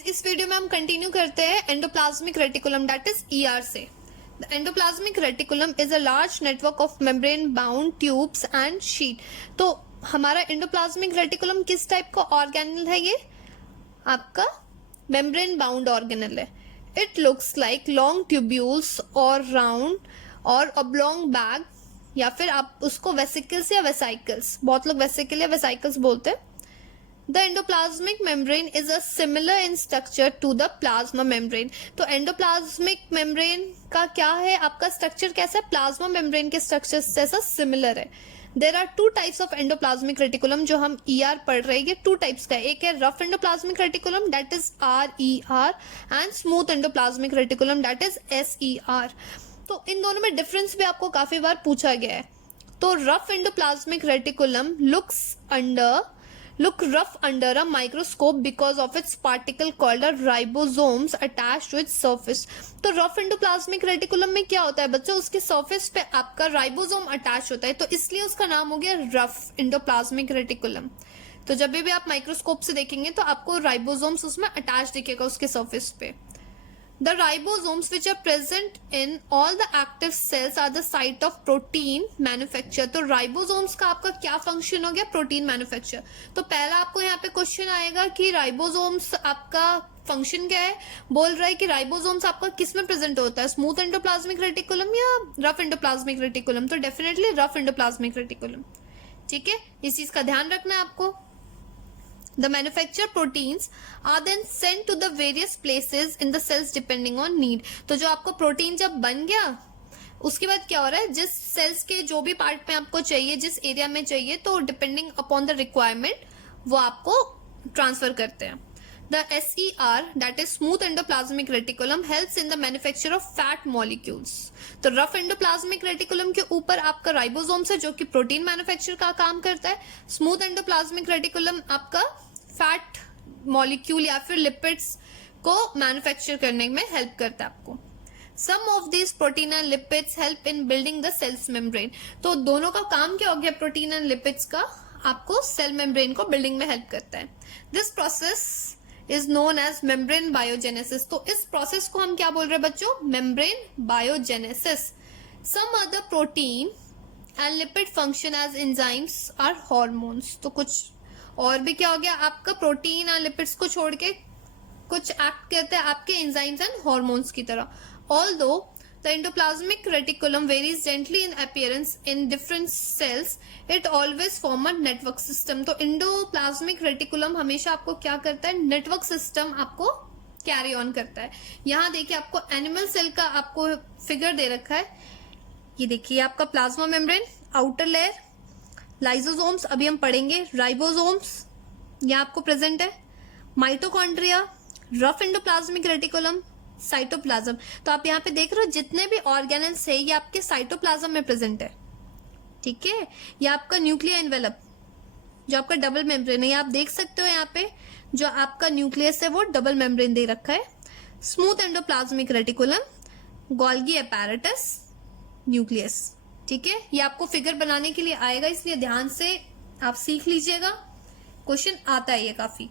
Guys इस video में हम कंटिन्यू करते हैं endoplasmic reticulum that is ER से। The endoplasmic reticulum is a large network of membrane bound tubes and sheet. तो हमारा एंडोप्लाज्मिक रेटिकुलम किस टाइप का ऑर्गेनल है? ये आपका मेम्ब्रेन बाउंड ऑर्गेनल है। It looks like long tubules और राउंड और ऑब्लॉन्ग बैग, या फिर आप उसको वेसिकल्स या वेसाइकल्स, बहुत लोग वेसिकल या वेसाइकल्स बोलते हैं। The endoplasmic membrane is a similar in structure to the plasma membrane। तो endoplasmic membrane का क्या है, आपका स्ट्रक्चर कैसा है? प्लाज्मा मेम्ब्रेन के स्ट्रक्चर जैसा सिमिलर है। There are two types of endoplasmic reticulum जो हम ER पढ़ रहे हैं। ये टू टाइप्स का है, एक है rough endoplasmic reticulum that is RER and smooth endoplasmic reticulum that is SER। तो इन दोनों में डिफरेंस भी आपको काफी बार पूछा गया है। तो rough endoplasmic reticulum look rough under a microscope because of its particle called a ribosomes attached to its surface। तो rough endoplasmic reticulum में क्या होता है बच्चों? उसके surface पे आपका राइबोसोम अटैच होता है, तो इसलिए उसका नाम हो गया rough endoplasmic reticulum। तो जब भी आप माइक्रोस्कोप से देखेंगे तो आपको राइबोसोम्स उसमें अटैच दिखेगा उसके surface पे। The ribosomes which are present in all the active cells are the site of protein manufacture। तो ribosomes का आपका क्या फंक्शन हो गया? Protein manufacture. तो पहला आपको यहाँ पे क्वेश्चन आएगा कि ribosomes आपका फंक्शन क्या है? बोल रहा है कि ribosomes आपका किस में प्रेजेंट होता है, स्मूथ एंडोप्लाज्मिक रेटिकुलम या रफ एंडोप्लाज्मिक रेटिकुलम? तो डेफिनेटली रफ एंडोप्लाज्मिक रेटिकुलम। ठीक है, इस चीज का ध्यान रखना है आपको। The manufactured proteins are then sent to the various places in the cells depending on need। तो जो आपको प्रोटीन जब बन गया उसके बाद क्या हो रहा है, जिस सेल्स के जो भी पार्ट में आपको चाहिए, जिस एरिया में चाहिए, तो डिपेंडिंग अपॉन द रिक्वायरमेंट वो आपको ट्रांसफर करते हैं। The SER that is smooth endoplasmic reticulum helps in the manufacture of fat molecules। तो रफ एंडोप्लाज्मिक रेटिकुलम के ऊपर आपका राइबोसोम्स है जो कि प्रोटीन मैन्युफैक्चर का काम करता है। स्मूथ एंडोप्लाज्मिक रेटिकुलम आपका फैट मॉलिक्यूल या फिर लिपिड्स को मैन्युफैक्चर करने में हेल्प करता है आपको। Some of this protein and lipids help in building the cells membrane. तो दोनों का काम क्या हो गया? प्रोटीन एंड लिपिड्स का आपको सेल मेम्ब्रेन को बिल्डिंग में हेल्प करता है। This process is known as membrane biogenesis. तो इस प्रोसेस को हम क्या बोल रहे हैं बच्चों? Membrane biogenesis. Some other protein and lipid function as enzymes are hormones. तो कुछ और भी क्या हो गया आपका? प्रोटीन और लिपिड्स को छोड़ के कुछ एक्ट करते हैं आपके एंजाइम्स एंड हार्मोन्स की तरह। Although the endoplasmic reticulum varies gently in appearance in different cells, it always form a network system. तो एंडोप्लाज्मिक रेटिकुलम हमेशा आपको क्या करता है? नेटवर्क सिस्टम आपको कैरी ऑन करता है। यहाँ देखिए आपको एनिमल सेल का आपको फिगर दे रखा है। ये देखिए आपका plasma membrane, outer layer, lysosomes अभी हम पढ़ेंगे, राइबोसोम्स यहाँ आपको प्रेजेंट है, mitochondria, rough endoplasmic reticulum, cytoplasm. तो आप यहाँ पे देख रहे हो जितने भी ऑर्गेनल्स है ये आपके साइटोप्लाज्म में प्रेजेंट है। ठीक है, ये आपका न्यूक्लियर एनवेलप जो आपका डबल मेम्ब्रेन है, ये आप देख सकते हो यहाँ पे जो आपका न्यूक्लियस है वो डबल मेम्ब्रेन दे रखा है। Smooth endoplasmic reticulum, Golgi apparatus, nucleus. ठीक है, ये आपको फिगर बनाने के लिए आएगा, इसलिए ध्यान से आप सीख लीजिएगा, क्वेश्चन आता है ये काफी।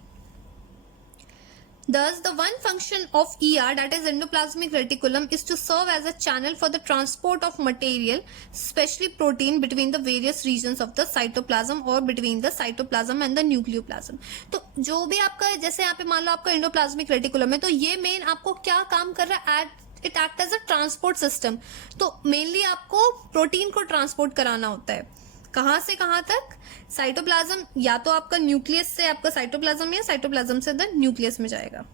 Thus, the one function of ER, that is endoplasmic reticulum, is to serve as a channel for the transport of material, especially protein, between the various regions of the cytoplasm or between the cytoplasm and the nucleoplasm। तो जो भी आपका, जैसे यहाँ पे मान लो आपका endoplasmic reticulum है, तो ये मेन आपको क्या काम कर रहा है? It act as a transport system. तो मेनली आपको प्रोटीन को ट्रांसपोर्ट कराना होता है। कहाँ से कहाँ तक? साइटोप्लाज्म, या तो आपका न्यूक्लियस से आपका साइटोप्लाज्म या साइटोप्लाज्म से द न्यूक्लियस में जाएगा।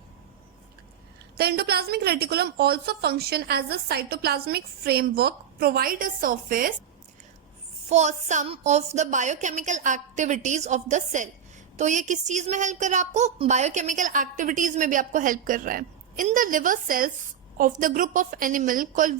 The endoplasmic reticulum also function as a cytoplasmic framework, provide a surface for some of the biochemical activities of the cell. तो ये किस चीज में हेल्प कर रहा है आपको? बायोकेमिकल एक्टिविटीज में भी आपको हेल्प कर रहा है। In the liver cells of the group of animal called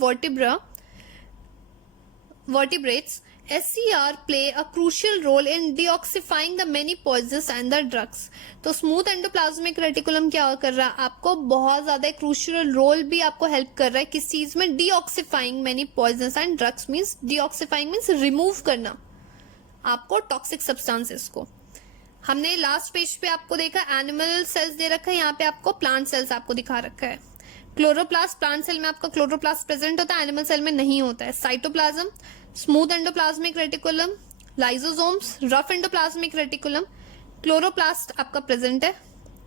vertebrates, SER play a crucial role in deoxifying the many poisons and the drugs। तो स्मूथ एंडोप्लाज्मिक रेटिकुलम क्या कर रहा है? आपको बहुत ज्यादा क्रूशियल रोल भी आपको हेल्प कर रहा है किस चीज में? Detoxifying many poisons and drugs. Means detoxifying means remove करना आपको टॉक्सिक सब्सटेंसेस को। हमने लास्ट पेज पे आपको देखा एनिमल सेल्स दे रखा है, यहाँ पे आपको प्लांट सेल्स आपको दिखा रखा है। क्लोरोप्लास्ट, प्लांट सेल में आपका क्लोरोप्लास्ट प्रेजेंट होता है, एनिमल सेल में नहीं होता है। Cytoplasm, smooth endoplasmic reticulum, lysosomes, rough endoplasmic reticulum, chloroplast आपका प्रेजेंट है।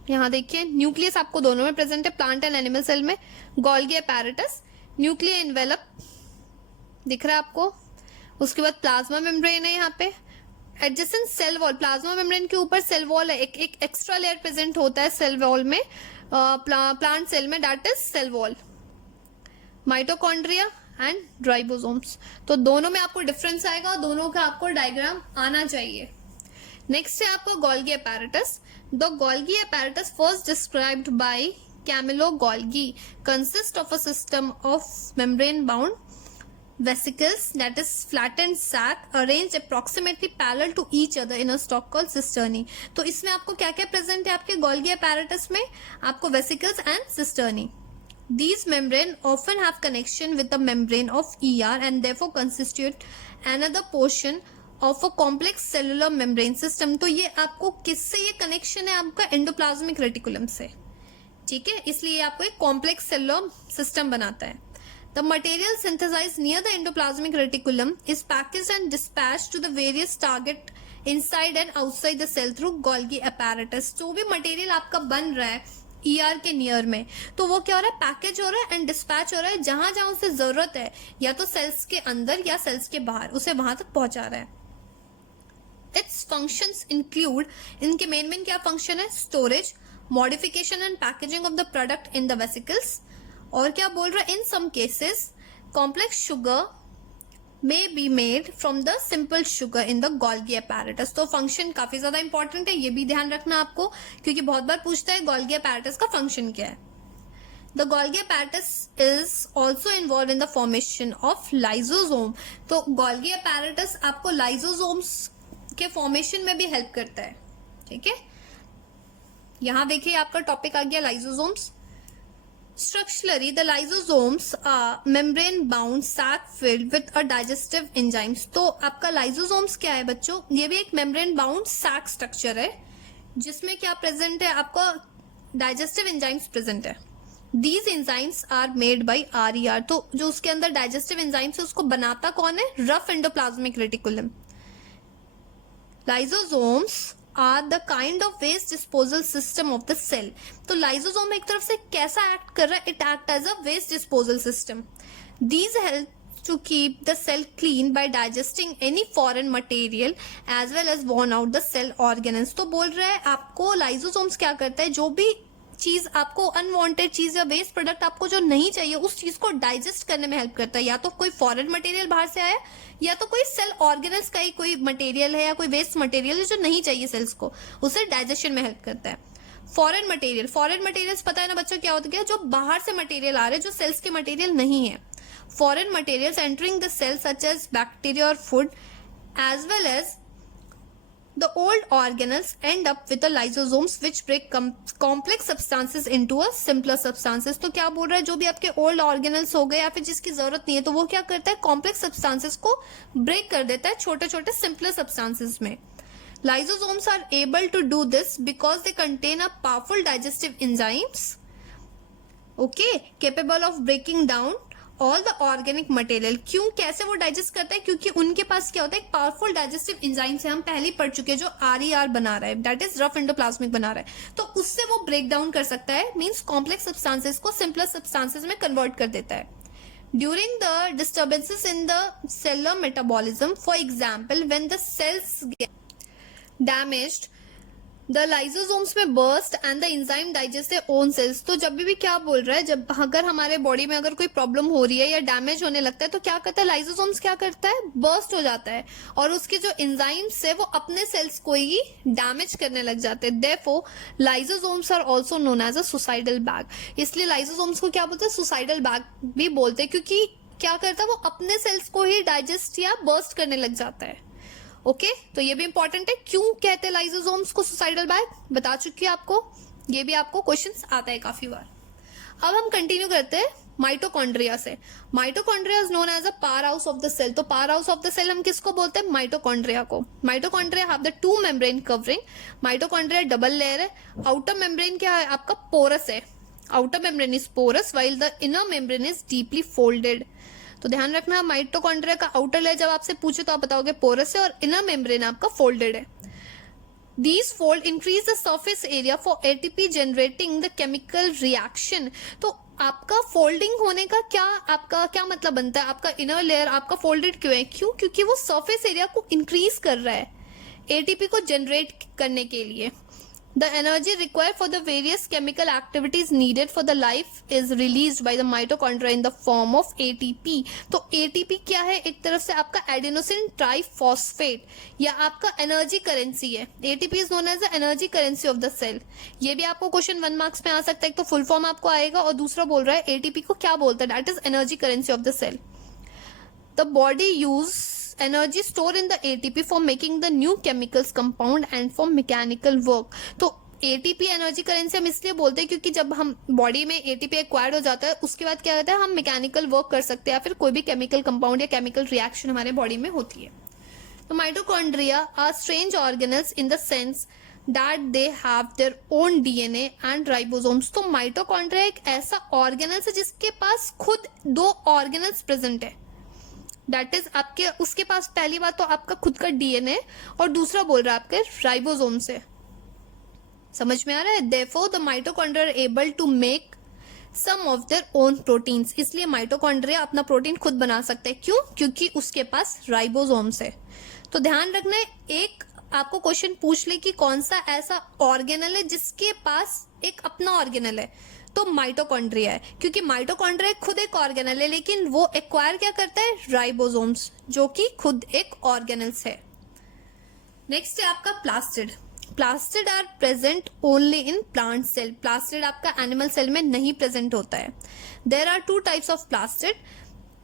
यहाँ देखिए न्यूक्लियस आपको दोनों में प्रेजेंट है, प्लांट एंड एनिमल सेल में। गोल्गी अपैरेटस, न्यूक्लियर एनवेलप दिख रहा है आपको। उसके बाद प्लाज्मा मेम्ब्रेन है यहाँ पे, adjacent cell wall, plasma membrane के ऊपर सेल वॉल है, एक एक्स्ट्रा लेयर प्रेजेंट होता है सेल वॉल में, प्लांट सेल में, that is cell wall. Mitochondria and ribosomes, तो दोनों में आपको डिफरेंस आएगा, दोनों का आपको डायग्राम आना चाहिए। नेक्स्ट है आपको Golgi apparatus. The Golgi apparatus first described by Camillo Golgi consist of a system of membrane bound vesicles, that is flattened sac arranged approximately parallel to each other in a stalk called cisternae। तो इसमें आपको क्या क्या present है आपके Golgi apparatus में? आपको vesicles and cisternae। These membrane often have connection with the membrane of ER and therefore constitute another portion of a complex cellular membrane system। तो ये आपको किससे ये कनेक्शन है? आपका एंडोप्लाज्मिक रेटिकुलम से, ठीक है, इसलिए आपको एक कॉम्प्लेक्स सेलुलर सिस्टम बनाता है। The material synthesized near the endoplasmic reticulum is packaged and dispatched to the various target inside and outside the cell through Golgi apparatus। जो भी मटेरियल आपका बन रहा है ER के नियर में, तो वो क्या हो रहा है? पैकेज हो रहा है एंड डिस्पैच हो रहा है, जहां जहां उसे जरूरत है, या तो सेल्स के अंदर या सेल्स के बाहर, उसे वहां तक पहुंचा रहा है। Its functions include, इनके मेन क्या फंक्शन है? Storage, modification and packaging of the product in the vesicles. और क्या बोल रहा है? In some cases complex sugar may be made from the simple sugar in the Golgi apparatus. तो function काफी ज्यादा इंपॉर्टेंट है, ये भी ध्यान रखना आपको, क्योंकि बहुत बार पूछता है गोल्गी अपैरेटस का फंक्शन क्या है। The Golgi apparatus is also involve in the formation of lysosome. तो गोल्गी अपैरेटस आपको लाइसोसोम्स के फॉर्मेशन में भी हेल्प करता है, ठीक है। यहां देखिए आपका टॉपिक आ गया lysosomes. Structurally, the lysosomes are membrane-bound sac filled with a digestive enzymes। तो आपका lysosomes क्या है बच्चों? ये भी एक membrane-bound sac structure है, जिसमें क्या प्रेजेंट है? आपका digestive enzymes प्रेजेंट है। These enzymes are made by RER। तो जो उसके अंदर digestive enzymes है, उसको बनाता कौन है? Rough endoplasmic reticulum। Lysosomes are the kind of waste disposal system of the cell. तो लाइसोसोम एक तरफ से कैसा एक्ट कर रहा है? It act as a waste disposal system. These help to keep the cell clean by digesting any foreign material as well as worn out the cell organs. तो बोल रहा है आपको लाइसोसोम्स क्या करता है? जो भी चीज आपको अनवांटेड चीज या वेस्ट प्रोडक्ट आपको जो नहीं चाहिए, उस चीज को डाइजेस्ट करने में हेल्प करता है। या तो कोई फॉरेन मटेरियल बाहर से आया, या तो कोई सेल ऑर्गेनल्स का ही कोई मटेरियल है, या कोई वेस्ट मटेरियल है जो नहीं चाहिए सेल्स को, उसे डाइजेशन में हेल्प करता है। फॉरेन मटेरियल्स पता है ना बच्चों क्या होता है? जो बाहर से मटेरियल आ रहे हैं, जो सेल्स के मटेरियल नहीं है। Foreign materials entering the cell such as bacteria और food as well as the old organelles end up with the lysosomes which break complex substances into a simpler substances। तो क्या बोल रहा है? जो भी आपके old organelles हो गए या फिर जिसकी जरूरत नहीं है, तो वो क्या करता है? complex substances को break कर देता है छोटे छोटे simpler substances में। Lysosomes are able to do this because they contain a powerful digestive enzymes, okay, capable of breaking down all the organic material. क्यों, कैसे वो डाइजेस्ट करता है? क्योंकि उनके पास क्या होता है? एक पावरफुल डाइजेस्टिव एंजाइम से हम पहले ही पढ़ चुके हैं, जो RER बना रहा है, दैट इज रफ एंडोप्लाज्मिक बना रहा है। तो उससे वो ब्रेक डाउन कर सकता है, मींस कॉम्प्लेक्स सब्सटेंसेस को सिंपलर सब्सटेंसेस में कन्वर्ट कर देता है। During the disturbances in the cellular metabolism, for example when the cells get damaged, the lysosomes may burst and the enzyme digest their own cells. तो जब भी क्या बोल रहा है? जब अगर हमारे बॉडी में अगर कोई प्रॉब्लम हो रही है या डैमेज होने लगता है, तो क्या करता है? लाइसोसोम्स क्या करता है? बर्स्ट हो जाता है, और उसके जो एंजाइम्स है वो अपने सेल्स को ही डैमेज करने लग जाते हैं। Therefore lysosomes are also known as a suicidal bag. इसलिए लाइसोसोम्स को क्या बोलते हैं? सुसाइडल बैग भी बोलते हैं, क्योंकि क्या करता है? वो अपने सेल्स को ही डाइजेस्ट या बर्स्ट करने लग जाता है। ओके तो ये भी इंपॉर्टेंट है। क्यों कहते हैं लाइसोसोम्स को सुसाइडल बैग? बता चुकी है आपको, ये भी आपको क्वेश्चंस आता है काफी बार। अब हम कंटिन्यू करते हैं माइटोकॉन्ड्रिया से। Mitochondria is known as a power house of the cell. तो power house of the cell हम किसको बोलते हैं? माइटोकॉन्ड्रिया को। Mitochondria have the two membrane covering. Mitochondria double layer है। आउटर मेम्ब्रेन क्या है आपका? पोरस है। Outer membrane is porous while the inner membrane is deeply folded. तो ध्यान रखना, माइटोकॉन्ड्रिया का आउटर लेयर जब आपसे पूछे तो आप बताओगे पोरस है, और इनर मेम्ब्रेन आपका फोल्डेड है। These fold increase the surface area for ATP generating the chemical reaction। तो आपका फोल्डिंग होने का आपका क्या मतलब बनता है? आपका इनर लेयर आपका फोल्डेड क्यों है? क्योंकि वो सरफेस एरिया को इंक्रीज कर रहा है एटीपी को जनरेट करने के लिए। The energy required for the various chemical activities needed for the life is released by the mitochondria in the form of ATP। तो ATP क्या है? एक तरफ से आपका एडेनोसिन ट्राइफॉस्फेट, या आपका एनर्जी करेंसी है। ATP is known as the energy currency of the cell. ये भी आपको क्वेश्चन 1 मार्क्स में आ सकता है। एक तो फुल फॉर्म आपको आएगा, और दूसरा बोल रहा है ATP को क्या बोलता है? That is energy currency of the cell. The body use energy stored in the ATP for making the new chemicals compound and for mechanical work। तो ATP एनर्जी करेंसी हम इसलिए बोलते हैं क्योंकि जब हम बॉडी में ATP एक्वायर्ड हो जाता है, उसके बाद क्या होता है? हम मैकेनिकल वर्क कर सकते हैं, या फिर कोई भी केमिकल कंपाउंड या केमिकल रिएक्शन हमारे बॉडी में होती है। तो mitochondria are strange organelles in the sense that they have their own DNA and ribosomes। तो माइटोकॉन्ड्रिया एक ऐसा ऑर्गेनल्स है जिसके पास खुद 2 ऑर्गेनल्स प्रेजेंट है। दैट इज आपके उसके पास पहली बात तो आपका खुद का डीएनए, और दूसरा बोल रहा है आपके राइबोसोम से। समझ में आ रहा है? Therefore the mitochondria are able to make some of their own proteins. इसलिए माइटोकॉन्ड्रिया अपना प्रोटीन खुद बना सकते हैं। क्यों? क्योंकि उसके पास राइबोसोम्स है। तो ध्यान रखना है, एक आपको क्वेश्चन पूछ ले कि कौन सा ऐसा ऑर्गेनल है जिसके पास एक अपना ऑर्गेनल है, तो माइटोकॉन्ड्रिया है। क्योंकि माइटोकॉन्ड्रिया खुद एक ऑर्गेनल है, लेकिन वो एक्वायर क्या करता है? राइबोसोम्स, जो कि खुद एक ऑर्गेनल्स है। नेक्स्ट है आपका plastid. Plastid are present only in plant cell. Plastid आपका एनिमल सेल में नहीं प्रेजेंट होता है। There are 2 types of plastid.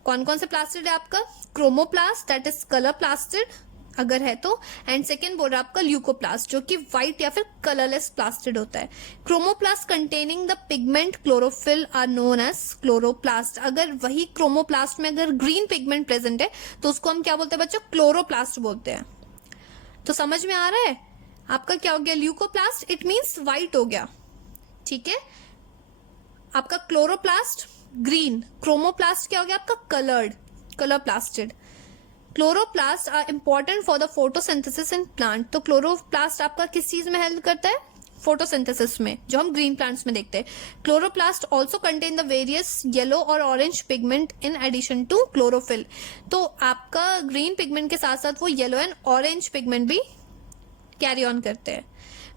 कौन कौन से प्लास्टिड है आपका? Chromoplast, that is colour plastid अगर है तो, एंड सेकेंड बोल रहा है आपका ल्यूकोप्लास्ट, जो कि व्हाइट या फिर कलरलेस प्लास्टिड होता है। Chromoplast containing the pigment chlorophyll are known as chloroplast. अगर वही क्रोमोप्लास्ट में अगर ग्रीन पिगमेंट प्रेजेंट है तो उसको हम क्या बोलते हैं बच्चों? क्लोरोप्लास्ट बोलते हैं। तो समझ में आ रहा है आपका क्या हो गया? ल्यूकोप्लास्ट इट मीन्स व्हाइट हो गया, ठीक है। आपका क्लोरोप्लास्ट ग्रीन, क्रोमोप्लास्ट क्या हो गया? आपका coloured, colour plastid. Chloroplast are important for the photosynthesis in plant. तो क्लोरोप्लास्ट आपका किस चीज में हेल्प करता है? फोटोसिंथेसिस में, जो हम ग्रीन प्लांट्स में देखते हैं। Chloroplast also contain the various yellow और orange pigment in addition to chlorophyll. तो आपका ग्रीन पिगमेंट के साथ साथ वो येलो एंड ऑरेंज पिगमेंट भी कैरी ऑन करते हैं।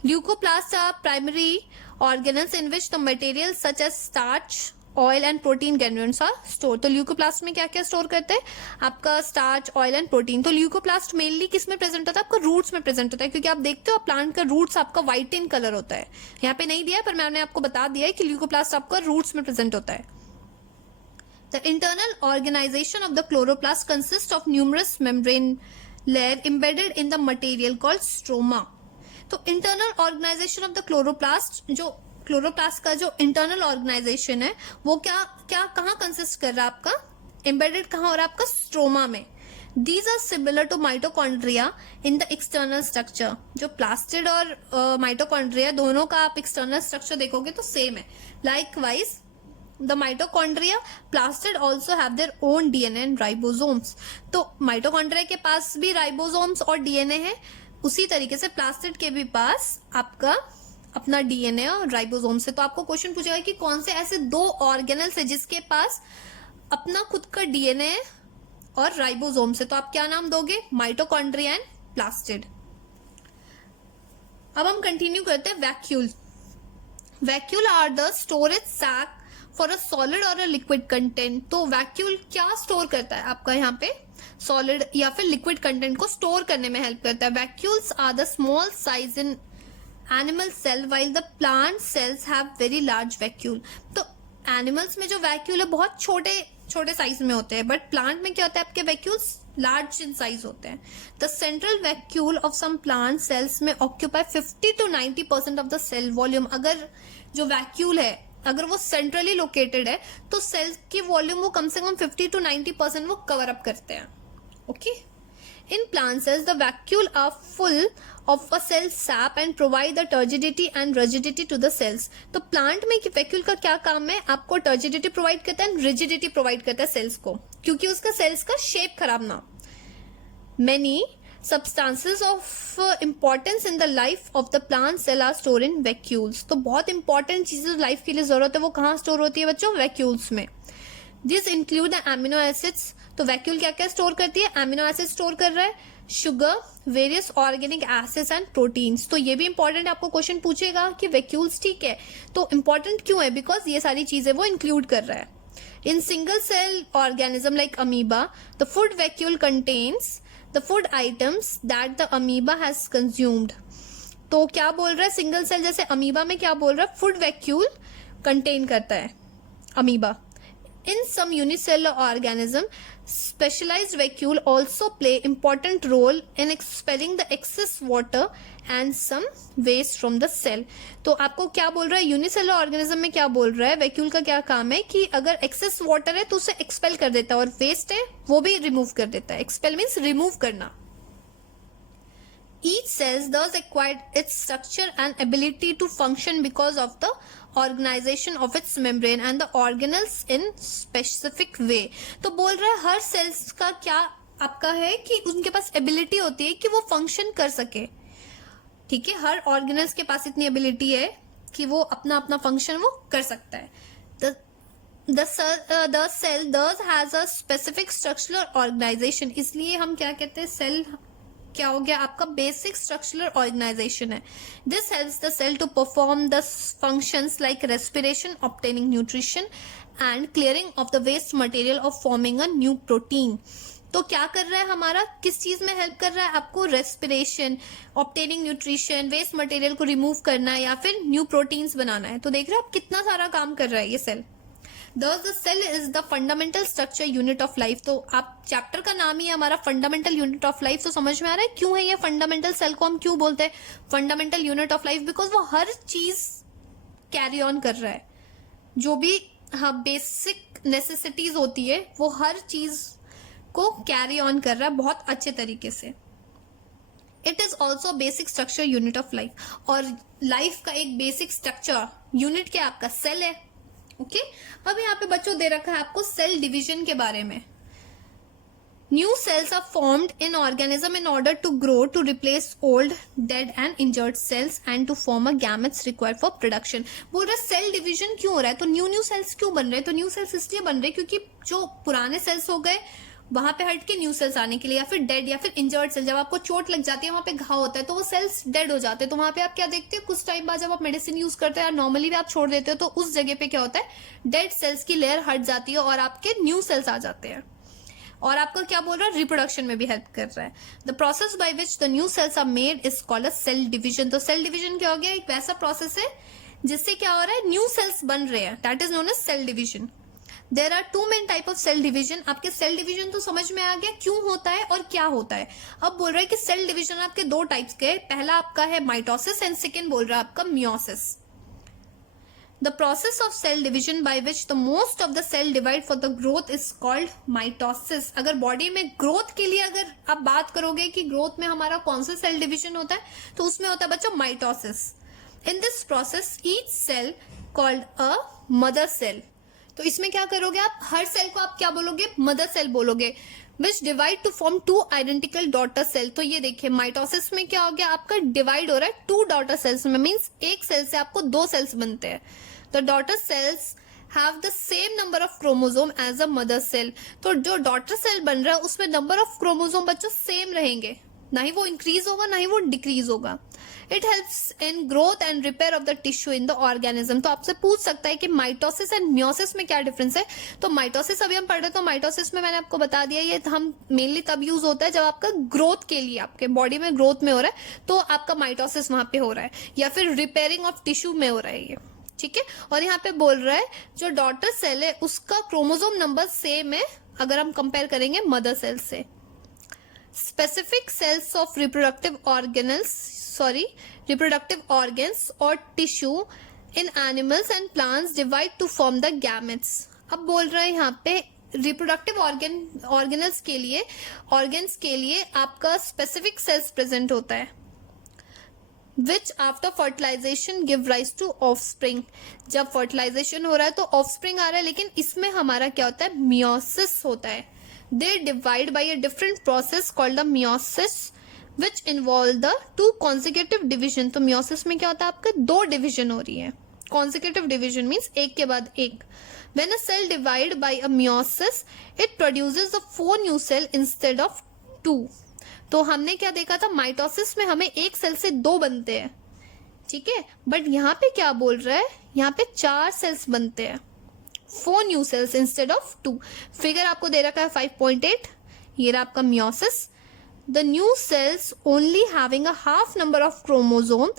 Leucoplast are primary organelles in which the material such as starch, oil and protein granules are store. तो ल्यूकोप्लास्ट में क्या क्या स्टोर करते हैं? आपका स्टार्च, ऑयल एंड प्रोटीन। तो ल्यूकोप्लास्ट मेनली किस में प्रेजेंट होता है? आपका रूट्स में प्रेजेंट होता है, क्योंकि आप देखते हो प्लांट का रूट्स आपका व्हाइट इन कलर होता है। यहाँ पे नहीं दिया है, पर मैंने आपको बता दिया है कि ल्यूकोप्लास्ट आपका रूट्स में प्रेजेंट होता है। The internal organisation of the chloroplast consist of numerous membrane layer embedded in the material called stroma। तो internal organisation of the chloroplast, जो क्लोरोप्लास्ट का जो इंटरनल ऑर्गेनाइजेशन है वो क्या क्या कहाँ कंसिस्ट कर रहा है? आपका एम्बेडेड कहाँ हो रहा है? आपका स्ट्रोमा में। These are similar to mitochondria in the external structure. जो प्लास्टिड और माइटोकॉन्ड्रिया दोनों का आप एक्सटर्नल स्ट्रक्चर देखोगे तो सेम है। Likewise the mitochondria plastid also have their own DNA and ribosomes. तो माइटोकॉन्ड्रिया के पास भी राइबोसोम्स और डीएनए है, उसी तरीके से प्लास्टिड के भी पास आपका अपना डीएनए और राइबोसोम से। तो आपको क्वेश्चन पूछेगा कि कौन से ऐसे 2 ऑर्गेनल्स है जिसके पास अपना खुद का डीएनए और राइबोसोम से। तो आप क्या नाम दोगे? Mitochondria and plastid. अब हम कंटिन्यू करते हैं vacuole. Vacuole are the storage sac for a solid और अ लिक्विड कंटेंट। तो वैक्यूल क्या स्टोर करता है? आपका यहाँ पे सॉलिड या फिर लिक्विड कंटेंट को स्टोर करने में हेल्प करता है। Vacuoles are the small size in animal cell while the plant cells have very large vacuole. तो एनिमल्स में जो वैक्यूल है बहुत छोटे छोटे साइज में होते हैं, बट प्लांट में क्या होता है? आपके वैक्यूल्स लार्ज इन साइज होते हैं। The central vacuole of some plant cells may occupy 50 to 90% of the cell volume. अगर जो वैक्यूल है अगर वो सेंट्रली लोकेटेड है तो सेल की वॉल्यूम वो कम से कम 50 to 90% वो कवर अप करते हैं. Okay. In plant cells, the vacuole are full of a cell sap and provide the turgidity and rigidity to the cells. तो प्लांट में वैक्यूल का क्या काम है, आपको टर्जिडिटी प्रोवाइड करता है, रिजिडिटी प्रोवाइड करता है सेल्स को, क्योंकि उसका सेल्स का शेप खराब ना. Many substances of importance in the life of the plant cell are stored in vacuoles. तो बहुत इंपॉर्टेंट चीजें लाइफ के लिए जरूरत है वो कहाँ स्टोर होती है बच्चों, वैक्यूल्स में. This include the amino acids. तो वैक्यूल क्या क्या स्टोर करती है, एमिनो एसिड स्टोर कर रहा है, sugar, various organic acids and proteins. तो ये भी इंपॉर्टेंट है, आपको क्वेश्चन पूछेगा कि वैक्यूल्स ठीक है तो इंपॉर्टेंट क्यों है, बिकॉज ये सारी चीजें वो इंक्लूड कर रहा है. In single cell organism like amoeba, the food vacuole contains the food items that the amoeba has consumed. तो क्या बोल रहा है, सिंगल सेल जैसे अमीबा में क्या बोल रहा है, फूड वैक्यूल कंटेन करता है amoeba. In some unicellular organism, specialized vacuole also play important role in expelling the excess water and some waste from the cell. तो आपको क्या बोल रहा है, यूनिसेलुलर ऑर्गेनिज्म में क्या बोल रहा है, वैक्यूल का क्या काम है कि अगर एक्सेस वाटर है तो उसे एक्सपेल कर देता है और वेस्ट है वो भी रिमूव कर देता है. एक्सपेल मीन्स रिमूव करना. Each cell thus acquired its structure and ability to function because of the organization of its membrane and the organelles in specific way. तो बोल रहा है हर सेल्स का क्या आपका है कि उनके पास एबिलिटी होती है कि वो फंक्शन कर सके. ठीक है, हर ऑर्गेनल्स के पास इतनी एबिलिटी है कि वो अपना अपना फंक्शन वो कर सकता है. The cell thus has a specific structural organization. इसलिए हम क्या कहते हैं, सेल क्या हो गया आपका बेसिक स्ट्रक्चरल ऑर्गेनाइजेशन है. This helps the cell to perform the functions like respiration, obtaining nutrition and clearing of the waste material और फॉर्मिंग अ न्यू प्रोटीन. तो क्या कर रहा है हमारा, किस चीज में हेल्प कर रहा है आपको, respiration, obtaining nutrition, waste material को रिमूव करना है या फिर न्यू प्रोटीन्स बनाना है. तो देख रहे हो आप कितना सारा काम कर रहा है ये cell. Thus the cell is the fundamental structure unit of life. तो आप चैप्टर का नाम ही है हमारा फंडामेंटल यूनिट ऑफ लाइफ. तो समझ में आ रहा है क्यों है ये फंडामेंटल, सेल को हम क्यों बोलते हैं fundamental unit of life, because वो हर चीज कैरी ऑन कर रहा है. जो भी हाँ बेसिक नेसेसिटीज होती है वो हर चीज को कैरी ऑन कर रहा है बहुत अच्छे तरीके से. It is also basic structure unit of life. और लाइफ का एक बेसिक स्ट्रक्चर यूनिट क्या आपका सेल है. ओके अब यहाँ पे बच्चों दे रखा है आपको सेल डिवीजन के बारे में. New cells are formed in organism in order to grow to replace old dead and injured cells and to form a gametes required for production. बोल रहा है सेल डिवीजन क्यों हो रहा है, तो न्यू सेल्स क्यों बन रहे हैं. तो न्यू सेल्स इसलिए बन रहे हैं क्योंकि जो पुराने सेल्स हो गए वहां पे हट के न्यू सेल्स आने के लिए, या फिर डेड या फिर इंजर्ड सेल, जब आपको चोट लग जाती है वहां पे घाव होता है तो वो सेल्स डेड हो जाते हैं. तो वहां पे आप क्या देखते हो, कुछ टाइम बाद जब आप मेडिसिन यूज करते हो या नॉर्मली भी आप छोड़ देते हो तो उस जगह पे क्या होता है, डेड सेल्स की लेयर हट जाती है और आपके न्यू सेल्स आ जाते हैं. और आपका क्या बोल रहा है, रिप्रोडक्शन में भी हेल्प कर रहा है. The process by which the new cells are made is called a cell division. तो सेल डिविजन क्या हो गया, एक वैसा प्रोसेस है जिससे क्या हो रहा है, न्यू सेल्स बन रहे हैं, that is known as cell division. There are two main type of cell division. आपके सेल डिवीजन तो समझ में आ गया क्यों होता है और क्या होता है. अब बोल रहा है कि सेल डिवीजन आपके दो टाइप्स के, पहला आपका है माइटोसिस एंड सेकेंड बोल रहा है आपका meiosis. The process of cell division by which the most of the cell divide for the growth is called mitosis. अगर बॉडी में ग्रोथ के लिए अगर आप बात करोगे कि ग्रोथ में हमारा कौन सा सेल डिवीजन होता है तो उसमें होता है बच्चों mitosis. In this process each cell called a mother cell. तो इसमें क्या करोगे आप, हर सेल को आप क्या बोलोगे, मदर सेल बोलोगे, which divide to form two identical daughter cell. तो ये देखिए माइटोसिस में क्या हो गया, आपका डिवाइड हो रहा है टू डॉटर सेल्स में, मीन्स एक सेल से आपको दो सेल्स बनते हैं. The daughter cells have the same number of chromosome as a mother cell. तो जो डॉटर सेल बन रहा है उसमें नंबर ऑफ क्रोमोसोम बच्चों सेम रहेंगे, ना ही वो इंक्रीज होगा ना ही वो डिक्रीज होगा. It helps in growth and repair of the tissue in the organism. तो आपसे पूछ सकता है कि माइटोसिस एंड मियोसिस में क्या डिफरेंस है. तो माइटोसिस अभी हम पढ़ रहे, तो माइटोसिस में मैंने आपको बता दिया ये हम मेनली तब यूज होता है जब आपका ग्रोथ के लिए, आपके बॉडी में ग्रोथ में हो रहा है तो आपका माइटोसिस वहां पे हो रहा है, या फिर रिपेयरिंग ऑफ टिश्यू में हो रहा है ये. ठीक है, और यहाँ पे बोल रहा है जो डॉटर सेल है उसका क्रोमोसोम नंबर सेम है अगर हम कंपेयर करेंगे मदर सेल से. Specific sales of reproductive organs or tissue in animals and plants divide to form the gametes. अब बोल रहे हैं यहाँ पे रिप्रोडक्टिव ऑर्गेनल्स के लिए आपका स्पेसिफिक सेल्स प्रेजेंट होता है which after fertilization give rise to offspring. जब फर्टिलाइजेशन हो रहा है तो ऑफस्प्रिंग आ रहा है, लेकिन इसमें हमारा क्या होता है, मियोसिस होता है। They divide by a different process called the meiosis which involve the two consecutive division. तो मियोसिस में क्या होता है, आपका दो डिविजन हो रही है। कॉन्सिक्यूटिव डिविजन मीन्स एक के बाद एक। When a cell divide by a meiosis, it produces a 4 new cell instead of 2. तो हमने क्या देखा था, माइटोसिस में हमें एक सेल से दो बनते हैं, ठीक है, बट यहाँ पे क्या बोल रहा है, यहाँ पे 4 सेल्स बनते हैं, 4 new cells instead of 2। Figure आपको दे रखा है 5.8, ये रहा आपका meiosis. The new cells only having a half number of chromosome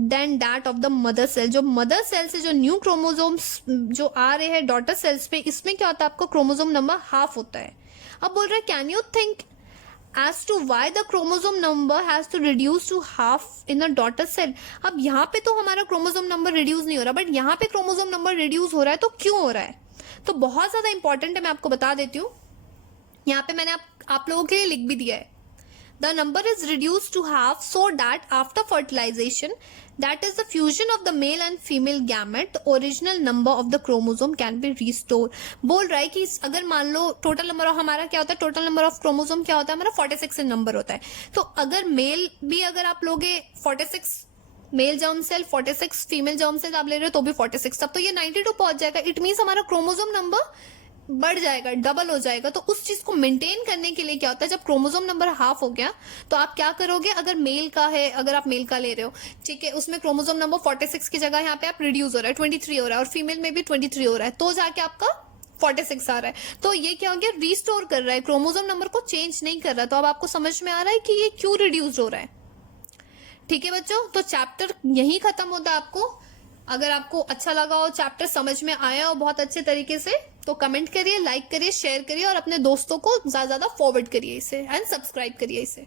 than that of the mother cell. जो मदर सेल से जो न्यू क्रोमोसोम्स जो आ रहे हैं डॉटर सेल्स पे, इसमें क्या होता है, आपका क्रोमोसोम नंबर हाफ होता है। अब बोल रहे हैं can you think as to why the chromosome number has to reduce to half in a daughter cell. अब यहाँ पे तो हमारा क्रोमोसोम नंबर रिड्यूस नहीं हो रहा, बट यहाँ पे क्रोमोसोम नंबर रिड्यूस हो रहा है, तो क्यों हो रहा है, तो बहुत ज्यादा इंपॉर्टेंट है, मैं आपको बता देती हूँ। यहाँ पे मैंने आप लोगों के लिए लिख भी दिया है, the number is reduced to half so that after fertilization, that is the fusion of the male and female gamete, the original number of the chromosome can be restored। बोल रहा है कि अगर मान लो टोटल नंबर ऑफ हमारा क्या होता है, टोटल नंबर ऑफ क्रोमोसोम क्या होता है हमारा 46 नंबर होता है। तो अगर मेल भी अगर आप लोगे 46 male germ cell, 46 female germ cell आप ले रहे हो तो भी 46, तब तो ये 92 पहुंच जाएगा। इट मीन्स हमारा क्रोमोसोम नंबर बढ़ जाएगा, डबल हो जाएगा। तो उस चीज को मेंटेन करने के लिए क्या होता है, जब क्रोमोसोम नंबर हाफ हो गया तो आप क्या करोगे, अगर मेल का है, अगर आप मेल का ले रहे हो, ठीक है, उसमें क्रोमोसोम नंबर 46 की जगह यहाँ पे आप रिड्यूस हो रहा है, 23 हो रहा है, और फीमेल में भी 23 हो रहा है, तो जाके आपका 46 आ रहा है। तो ये क्या हो गया, रिस्टोर कर रहा है, क्रोमोसोम नंबर को चेंज नहीं कर रहा। तो अब आपको समझ में आ रहा है कि ये क्यों रिड्यूस हो रहा है। ठीक है बच्चों, तो चैप्टर यही खत्म होता है। आपको अगर आपको अच्छा लगा हो, चैप्टर समझ में आया हो बहुत अच्छे तरीके से, तो कमेंट करिए, लाइक करिए, शेयर करिए और अपने दोस्तों को ज्यादा फॉरवर्ड करिए इसे, एंड सब्सक्राइब करिए इसे।